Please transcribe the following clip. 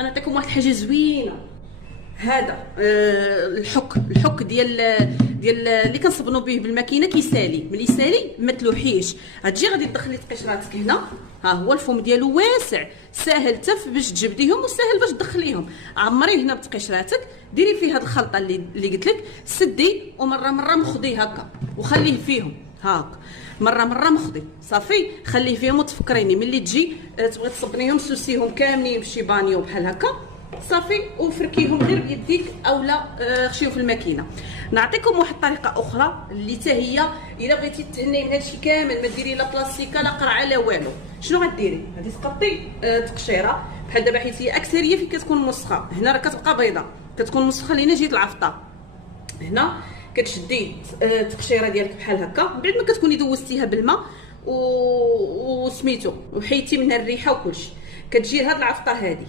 انا نعطيكم واحد الحاجه زوينه. هذا الحك ديال اللي كنصبنوا به بالماكينه كيسالي. ملي يسالي ما تلوحيش، غتجي غادي تدخلي قشراتك هنا. ها هو الفم ديالو واسع، ساهل حتى باش تجبديهم وساهل باش تدخليهم. عمريه هنا بقشراتك، ديري فيه هاد الخلطه اللي قلت لك، سدي ومره مخديه هكا وخليه فيهم هاك، مره مخدي صافي. خليه فيهم وتفكريني ملي تجي تبغي تصبنيهم سوسيهم كاملين بشي بانيو بحال هكا صافي، وفركيهم غير بيديك اولا خشيهم في الماكينه. نعطيكم واحد الطريقه اخرى اللي حتى هي الا بغيتي تهني من هادشي كامل، ما ديري لا بلاستيكه لا قرعه لا والو. شنو غديري؟ غادي تقطي تقشيره بحال دابا، حيت هي اكثريه فين كتكون مسخه. هنا راه كتبقى بيضه، كتكون مسخه لينا جهه العفطه. هنا كتشدي التقشيره ديالك بحال هكا، من بعد ما كتكوني دوزتيها بالماء وسميتو وحيدتي منها الريحه وكلشي، كتجي هاد العفطه هذه